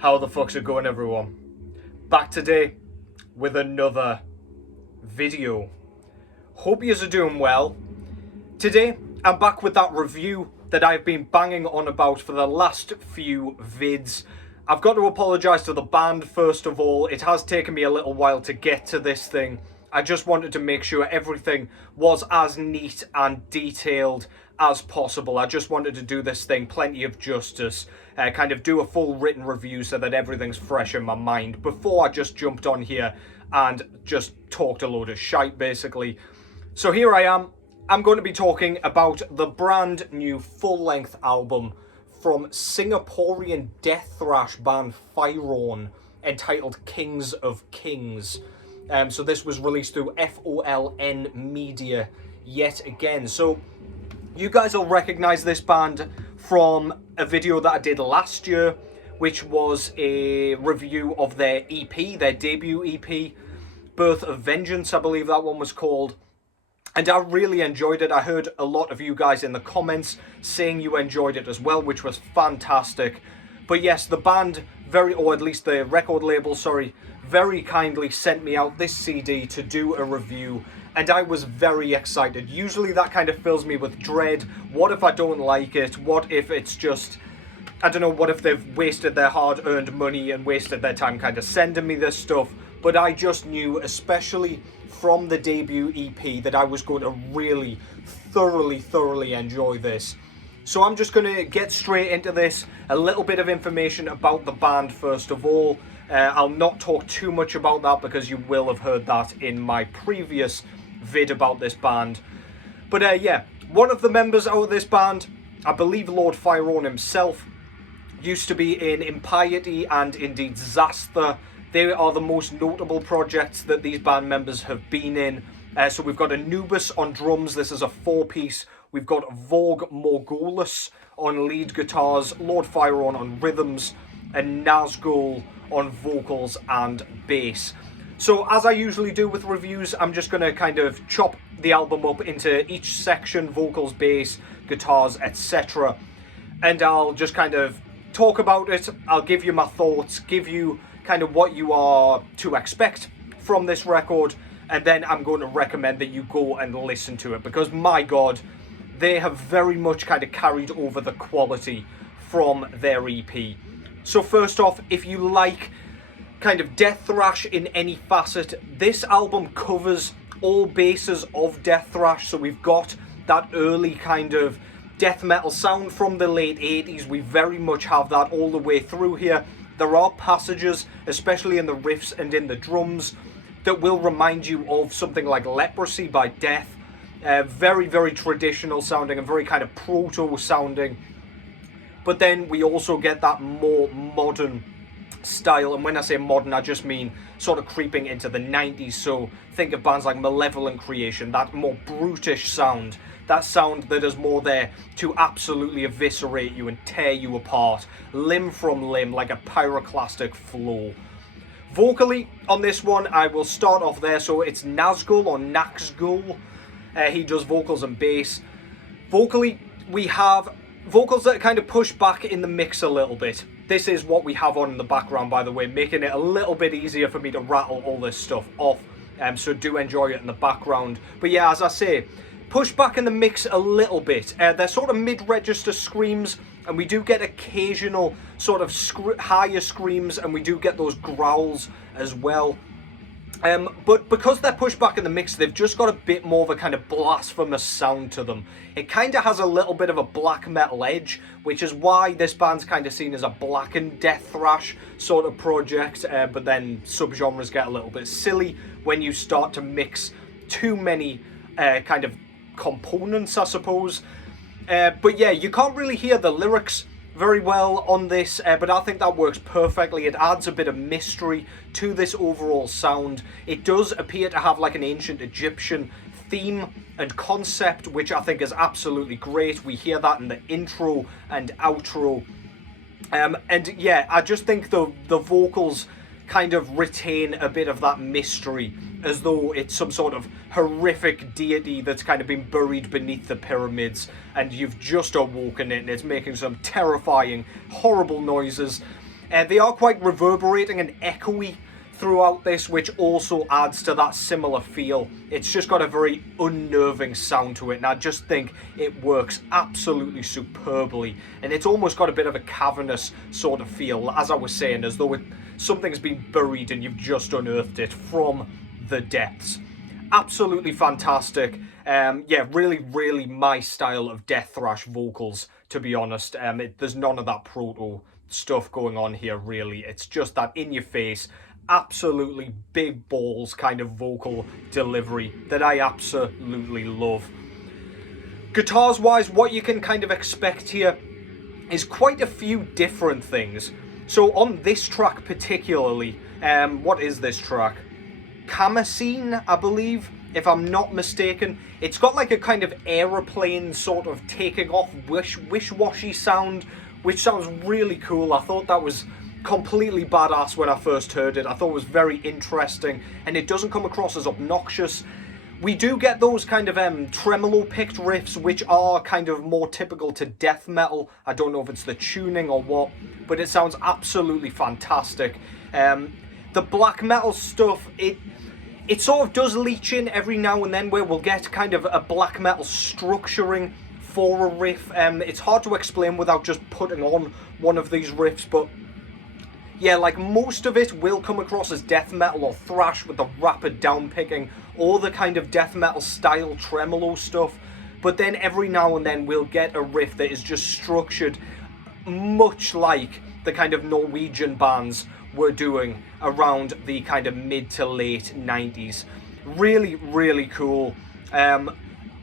How the fuck's it going, everyone? Back today with another video. Hope yous are doing well. Today I'm back with that review that I've been banging on about for the last few vids. I've got to apologise to the band first of all. It has taken me a little while to get to this thing. I just wanted to make sure everything was as neat and detailed as possible. I just wanted to do this thing plenty of justice, kind of do a full written review so that everything's fresh in my mind before I just jumped on here and just talked a load of shite basically. So here I am. I'm going to be talking about the brand new full-length album from Singaporean death thrash band Fyraun entitled Kings of Kings. So this was released through F.O.L.N Media yet again. So you guys will recognise this band from a video that I did last year, which was a review of their EP, their debut EP, Birth of Vengeance, I believe that one was called. And I really enjoyed it. I heard a lot of you guys in the comments saying you enjoyed it as well, which was fantastic. But yes, the band, or at least the record label, very kindly sent me out this CD to do a review. And I was very excited. Usually that kind of fills me with dread. What if I don't like it? What if it's just, I don't know, what if they've wasted their hard-earned money and wasted their time kind of sending me this stuff? But I just knew, especially from the debut EP, that I was going to really thoroughly enjoy this. So I'm just going to get straight into this. A little bit of information about the band first of all. I'll not talk too much about that because you will have heard that in my previous vid about this band. But yeah, one of the members out of this band, I believe Lord Fyraun himself, used to be in Impiety and indeed Zastha. They are the most notable projects that these band members have been in. So we've got Anubis on drums. This is a four-piece. We've got Vogue Morgulus on lead guitars, Lord Fyraun on rhythms, and Nazgul on vocals and bass. So as I usually do with reviews, I'm just going to kind of chop the album up into each section, vocals, bass, guitars, etc. And I'll just kind of talk about it. I'll give you my thoughts, give you kind of what you are to expect from this record, and then I'm going to recommend that you go and listen to it, because my god, they have very much kind of carried over the quality from their EP. So first off, if you like kind of death thrash in any facet, this album covers all bases of death thrash. So we've got that early kind of death metal sound from the late 80s. We very much have that all the way through here. There are passages, especially in the riffs and in the drums, that will remind you of something like Leprosy by Death. Very traditional sounding and very kind of proto sounding. But then we also get that more modern style, and when I say modern, I just mean sort of creeping into the 90s. So think of bands like Malevolent Creation, that more brutish sound, that sound that is more there to absolutely eviscerate you and tear you apart, limb from limb, like a pyroclastic flow. Vocally, on this one, I will start off there. So it's Nazgul or Naxgul. He does vocals and bass. Vocally, we have vocals that kind of push back in the mix a little bit. This is what we have on in the background, by the way, making it a little bit easier for me to rattle all this stuff off. So do enjoy it in the background. But yeah, as I say, push back in the mix a little bit. They're sort of mid-register screams, and we do get occasional sort of higher screams, and we do get those growls as well. But because they're pushed back in the mix, they've just got a bit more of a kind of blasphemous sound to them. It kind of has a little bit of a black metal edge, which is why this band's kind of seen as a blackened death thrash sort of project. But then subgenres get a little bit silly when you start to mix too many kind of components, I suppose. But yeah, you can't really hear the lyrics very well on this, but I think that works perfectly. It adds a bit of mystery to this overall sound. It does appear to have like an ancient Egyptian theme and concept, which I think is absolutely great. We hear that in the intro and outro. And yeah, I just think the vocals kind of retain a bit of that mystery, as though it's some sort of horrific deity that's kind of been buried beneath the pyramids, and you've just awoken it and it's making some terrifying, horrible noises. They are quite reverberating and echoey throughout this, which also adds to that similar feel. It's just got a very unnerving sound to it, and I just think it works absolutely superbly. And it's almost got a bit of a cavernous sort of feel, as I was saying, as though something's been buried and you've just unearthed it from the depths. Absolutely fantastic. Yeah, really my style of death thrash vocals, to be honest. There's none of that proto stuff going on here, really. It's just that in your face, absolutely big balls kind of vocal delivery that I absolutely love. Guitars wise, what you can kind of expect here is quite a few different things. So on this track particularly, what is this track? Kamacine, I believe, if I'm not mistaken. It's got like a kind of aeroplane sort of taking off wish-washy sound, which sounds really cool. I thought that was completely badass when I first heard it. I thought it was very interesting, and it doesn't come across as obnoxious. We do get those kind of tremolo picked riffs, which are kind of more typical to death metal. I don't know if it's the tuning or what, but it sounds absolutely fantastic. The black metal stuff, it sort of does leech in every now and then, where we'll get kind of a black metal structuring for a riff. It's hard to explain without just putting on one of these riffs, but yeah, like most of it will come across as death metal or thrash with the rapid downpicking or the kind of death metal style tremolo stuff. But then every now and then we'll get a riff that is just structured much like the kind of Norwegian bands were doing around the kind of mid to late 90s. Really cool.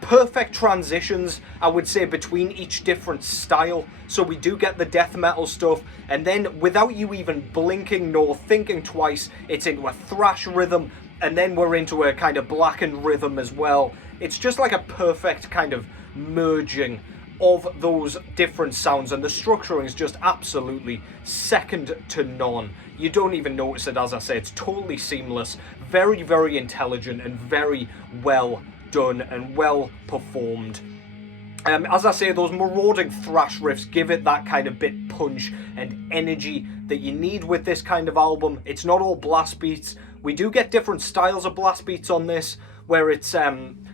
Perfect transitions, I would say, between each different style. So we do get the death metal stuff, and then without you even blinking nor thinking twice, it's into a thrash rhythm, and then we're into a kind of blackened rhythm as well. It's just like a perfect kind of merging of those different sounds, and the structuring is just absolutely second to none. You don't even notice it, as I say. It's totally seamless, very intelligent, and very well done and well performed. As I say, those marauding thrash riffs give it that kind of bit punch and energy that you need with this kind of album. It's not all blast beats. We do get different styles of blast beats on this, where it's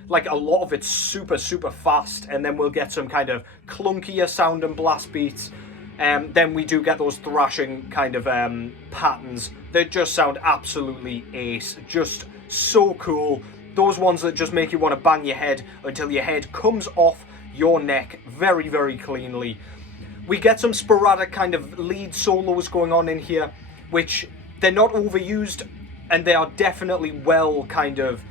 like a lot of it's super fast, and then we'll get some kind of clunkier sounding blast beats. Then we do get those thrashing kind of patterns that just sound absolutely ace. Just so cool. Those ones that just make you want to bang your head until your head comes off your neck very cleanly. We get some sporadic kind of lead solos going on in here, which they're not overused, and they are definitely well kind of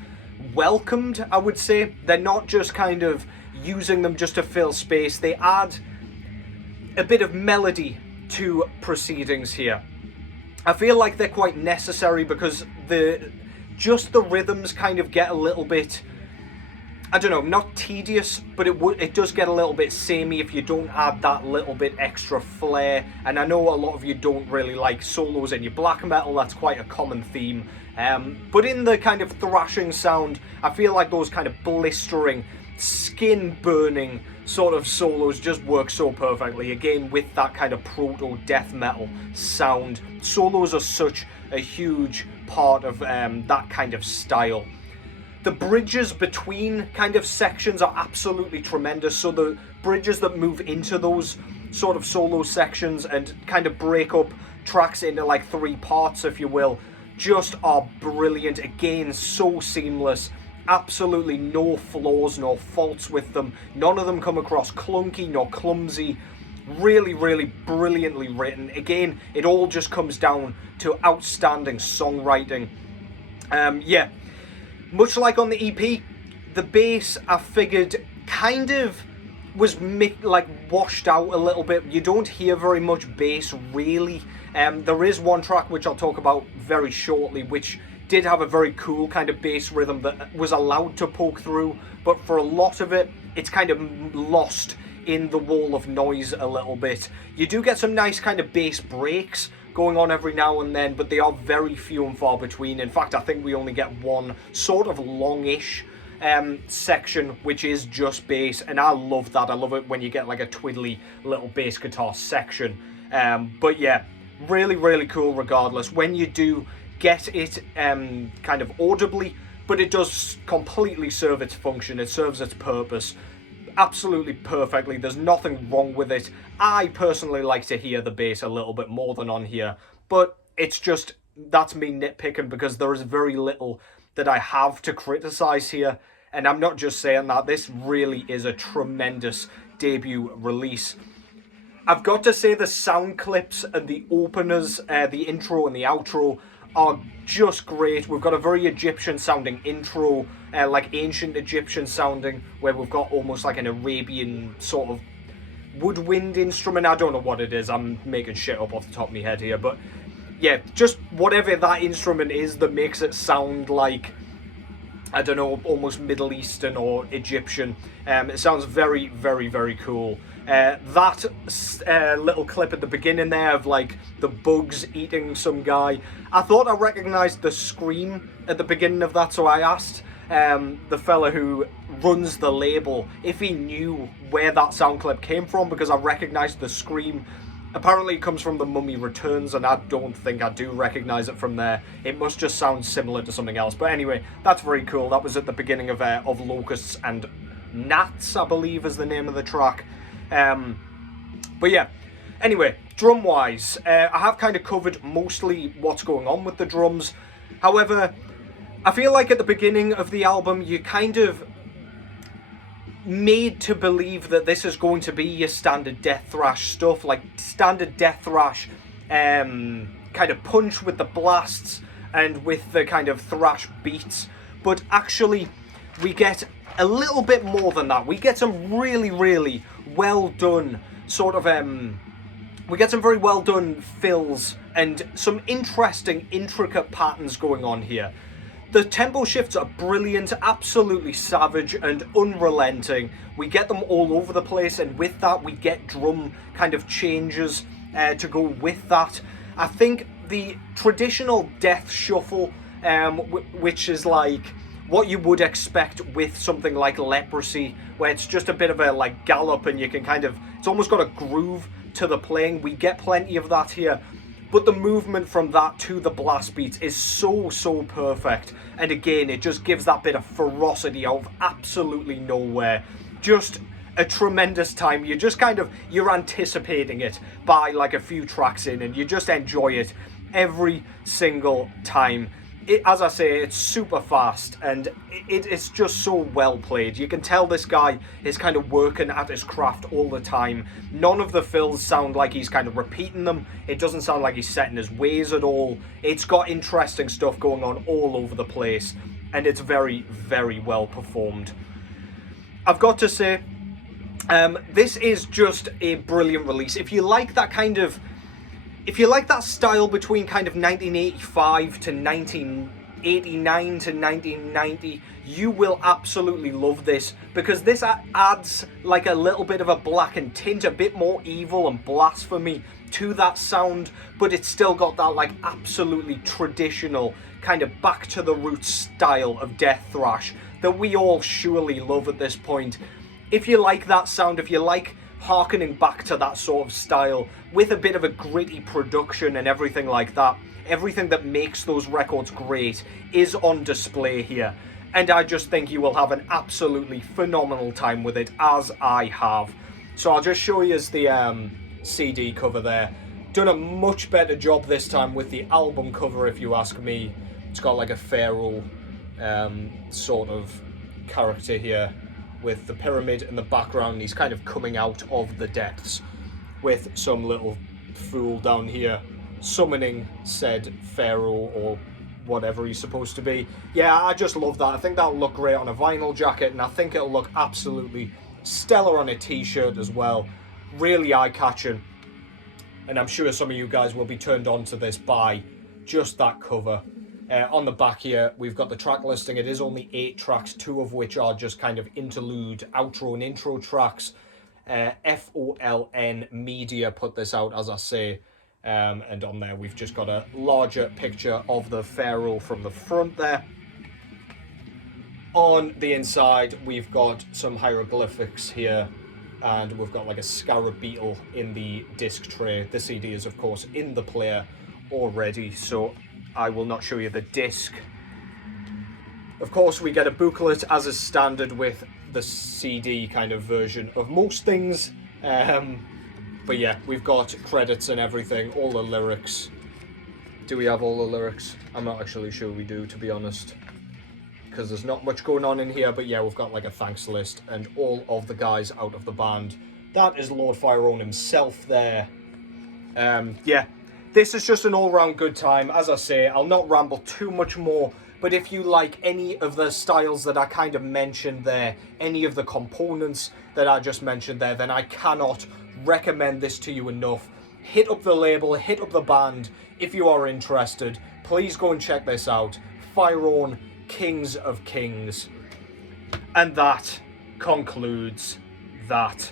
welcomed, I would say. They're not just kind of using them just to fill space. They add a bit of melody to proceedings here. I feel like they're quite necessary, because just the rhythms kind of get a little bit, I don't know, not tedious, but it does get a little bit samey if you don't add that little bit extra flair. And I know a lot of you don't really like solos in your black metal. That's quite a common theme. But in the kind of thrashing sound, I feel like those kind of blistering, skin-burning sort of solos just work so perfectly. Again, with that kind of proto-death metal sound. Solos are such a huge part of that kind of style. The bridges between kind of sections are absolutely tremendous. So the bridges that move into those sort of solo sections and kind of break up tracks into like 3 parts, if you will, just are brilliant. Again, so seamless. Absolutely no flaws, no faults with them. None of them come across clunky nor clumsy. Really brilliantly written. Again, it all just comes down to outstanding songwriting. Yeah, much like on the EP, the bass, I figured, kind of was like washed out a little bit. You don't hear very much bass, really. There is one track which I'll talk about very shortly, which did have a very cool kind of bass rhythm that was allowed to poke through, but for a lot of it, it's kind of lost in the wall of noise a little bit. You do get some nice kind of bass breaks going on every now and then, but they are very few and far between. In fact, I think we only get one sort of longish section which is just bass, and I love that. I love it when you get like a twiddly little bass guitar section. But yeah, really, really cool regardless when you do get it kind of audibly, but it does completely serve its function. It serves its purpose absolutely perfectly. There's nothing wrong with it. I personally like to hear the bass a little bit more than on here, but it's just, that's me nitpicking because there is very little that I have to criticize here, and I'm not just saying that. This really is a tremendous debut release. I've got to say the sound clips and the openers, the intro and the outro, are just great. We've got a very Egyptian sounding intro, like ancient Egyptian sounding, where we've got almost like an Arabian sort of woodwind instrument. I don't know what it is. I'm making shit up off the top of my head here. But yeah, just whatever that instrument is that makes it sound like, I don't know, almost Middle Eastern or Egyptian. It sounds very, very, very cool. That little clip at the beginning there of like the bugs eating some guy, I thought I recognised the scream at the beginning of that, so I asked the fella who runs the label if he knew where that sound clip came from, because I recognised the scream. Apparently it comes from The Mummy Returns, and I don't think I do recognise it from there. It must just sound similar to something else. But anyway, that's very cool. That was at the beginning of Locusts and Gnats, I believe is the name of the track. But yeah, anyway, drum-wise, I have kind of covered mostly what's going on with the drums. However, I feel like at the beginning of the album, you kind of made to believe that this is going to be your standard death thrash stuff, like standard death thrash kind of punch with the blasts and with the kind of thrash beats, but actually we get a little bit more than that. We get some really, really well done sort of we get some very well done fills and some interesting intricate patterns going on here. The tempo shifts are brilliant, absolutely savage and unrelenting. We get them all over the place, and with that we get drum kind of changes to go with that. I think the traditional death shuffle, which is like what you would expect with something like Leprosy, where it's just a bit of a like gallop and you can kind of, it's almost got a groove to the playing. We get plenty of that here. But the movement from that to the blast beats is so, so perfect. And again, it just gives that bit of ferocity out of absolutely nowhere. Just a tremendous time. You just kind of, you're anticipating it by like a few tracks in, and you just enjoy it every single time. As I say, it's super fast, and it's just so well played. You can tell this guy is kind of working at his craft all the time. None of the fills sound like he's kind of repeating them. It doesn't sound like he's setting his ways at all. It's got interesting stuff going on all over the place, and it's very, very well performed. I've got to say, this is just a brilliant release. If you like that kind of, if you like that style between kind of 1985 to 1989 to 1990, you will absolutely love this, because this adds like a little bit of a blackened tint, a bit more evil and blasphemy to that sound, but it's still got that like absolutely traditional kind of back to the roots style of death thrash that we all surely love at this point. If you like that sound, if you like harkening back to that sort of style with a bit of a gritty production and everything like that, everything that makes those records great is on display here, and I just think you will have an absolutely phenomenal time with it, as I have. So I'll just show you as the CD cover there. Done a much better job this time with the album cover, if you ask me. It's got like a Fyraun sort of character here, with the pyramid in the background. He's kind of coming out of the depths with some little fool down here summoning said Pharaoh or whatever he's supposed to be. Yeah, I just love that. I think that'll look great on a vinyl jacket, and I think it'll look absolutely stellar on a t-shirt as well. Really eye-catching, and I'm sure some of you guys will be turned on to this by just that cover. On the back here, we've got the track listing. It is only 8 tracks, 2 of which are just kind of interlude, outro and intro tracks. F.O.L.N Media put this out, as I say. And on there, we've just got a larger picture of the Pharaoh from the front there. On the inside, we've got some hieroglyphics here. and we've got like a scarab beetle in the disc tray. The CD is of course in the player already, so I will not show you the disc. Of course we get a booklet as is standard with the CD kind of version of most things, but yeah, we've got credits and everything, all the lyrics. Do we have all the lyrics? I'm not actually sure we do, to be honest, because there's not much going on in here, but yeah, we've got like a thanks list and all of the guys out of the band. That is Lord Fyraun himself there. Yeah, this is just an all-round good time. As I say, I'll not ramble too much more, but if you like any of the styles that I kind of mentioned there, any of the components that I just mentioned there, then I cannot recommend this to you enough. Hit up the label, hit up the band if you are interested. Please go and check this out. Fyraun, Kings of Kings. And that concludes that.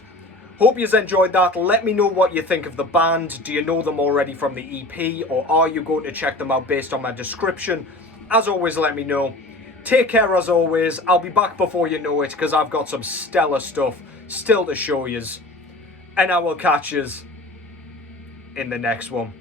Hope you've enjoyed that. Let me know what you think of the band. Do you know them already from the EP, or are you going to check them out based on my description? As always, let me know. Take care as always. I'll be back before you know it, because I've got some stellar stuff still to show yous. And I will catch yous in the next one.